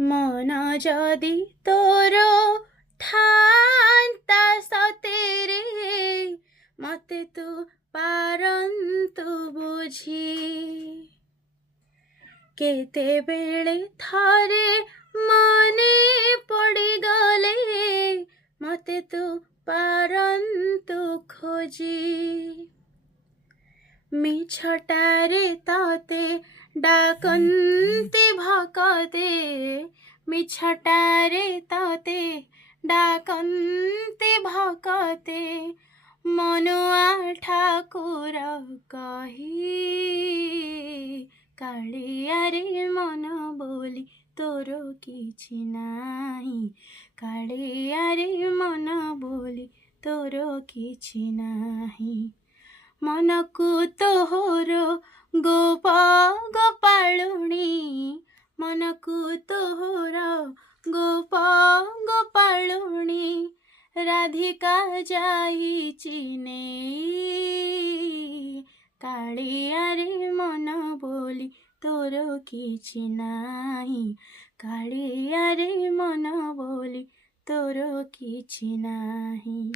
मन जदि तोर ठान्ता सतेरे मते तू पारन्तु बुझी केतेबेले थरे मने पड़गले मते तू पारन्तु खोजी मिछटारे तते डाकन्ते भकते मिछटारे तते डाकन्ते भकते मनुआ ठाकुर कही कालियारे मन बोली तोर किछि नाही कालियारे मन बोली तोर किछि नाही मनकु तोहर गोप गोपालुणी मनकु तोहर गोप गोपालुणी राधिका जाइछि नेई कालियारे मन बोली तोर किछि नाही कालियारे मन बोली तोर किछि नाही।